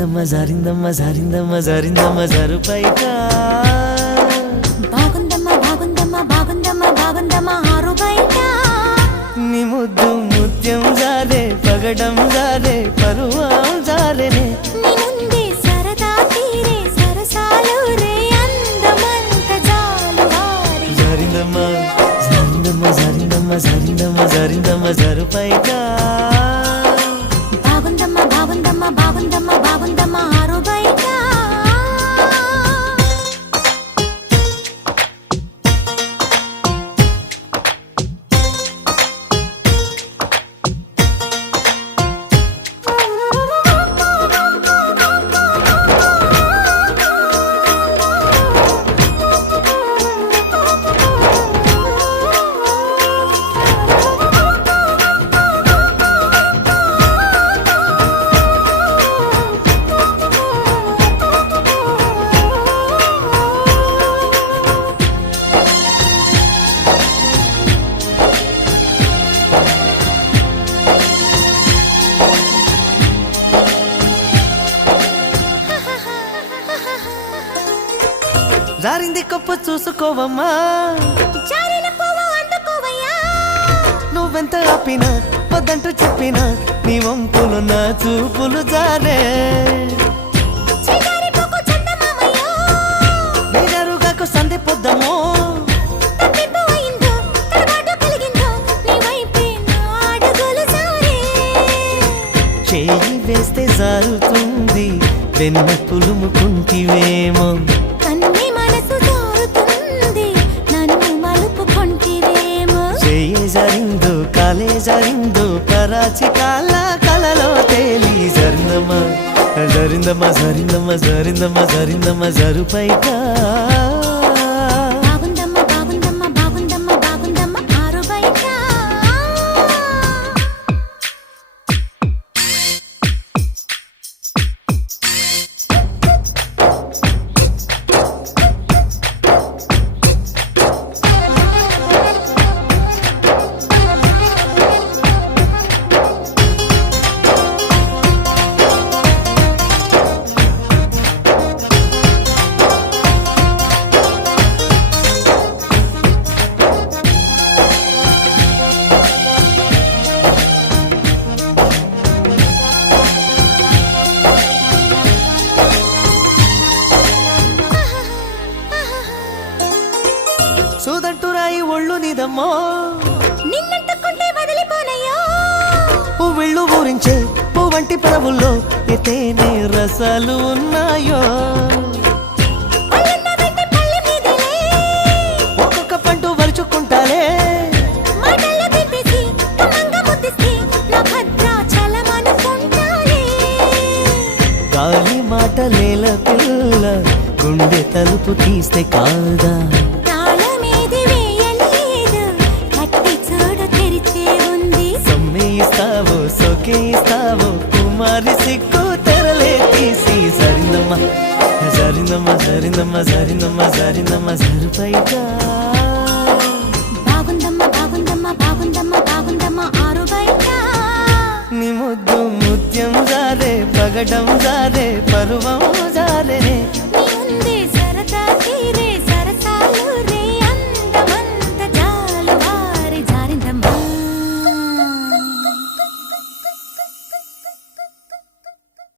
జారిందమ్మ జారిందమ్మ జారిందమ్మ జారిందమ్మ జరుపైట బాగుందమ్మ బాగుందమ్మ బాగుందమ్మ బాగుందమ్మ ఆరు బయట నీ ముద్దు ముత్యం జారే పగడం జారే పరువం జారేనే నీ ముందే సరదా తీరే సరసాలు రే అందమంత జాలు వారి జారిందమ్మ జారిందమ్మ జారిందమ్మ జారిందమ్మ జారిందమ్మ జరుపైట బాగుందమ్మ బాగుందమ్మ బాగుందమ్మ బాగుందమ్మ ఆరు బయట జారింది కప్పు చూసుకోవమ్మా జారిన పువ్వు అందుకోవయ్యా నువ్వెంత ఆపినా వద్దంటూ చెప్పినా నీ వంపులు నా చూపులు జారే చిగారి పువ్వు చందమామయ్యో బేజారుగాకు సంధి పొద్దమో తప్పిపో అయిందో తడబాటు కలిగిందో నీ వైపే నా అడుగులు సారే చేయి వేస్తే జారుతుంది వెన్న పులుముకుంటివేమో కన్ని మనసు జారుతుంది నన్ను మలుపుకొంటివేమో చేయి జారిందో కాలే జారిందో కరాచి కాల కలలో తేలి జరిందమ్మ జరిందమ్మ జరిందమ్మ జరిందమ్మ జరిందమ్మ జరుపైట బాగుందమ్మ బాగుందమ్మ బాగుందమ్మ బాగుందమ్మ ఆరు బయట చూదంటూ రాయి ఒళ్ళు నీదమ్మో నిన్నట్టుకుంటే వదిలిపోనయ్యో పువ్విళ్ళు ఊరించే పువ్వంటి పదవుల్లో ఎతేనే రసాలు ఉన్నాయో అల్లన్న వెంట పళ్ళె మీదలే ఒక్కొక్క పండు వరుచుకుంటాలే మాటల్లో పెట్టేసి కమంగా ముద్దిస్తే నా భద్రాచలమనుకుంటానే గాలి మాటలేల పిల్ల గుండె తలుపు తీస్తే కాదా తాళమేది వేయలేదు కట్టి చూడు తెరిచే ఉంది సమ్మేయిస్తావో సొకేయిస్తావో కుమారి సిక్కు తెరలే తీసి జరిందమ్మ జరిందమ్మ జరిందమ్మ జరిందమ్మ జరిందమ్మ జరుపైట బాగుందమ్మ బాగుందమ్మ బాగుందమ్మ బాగుందమ్మ ఆరు బయట నీ ముద్దు ముత్యం జారే పగడం జారే పరువం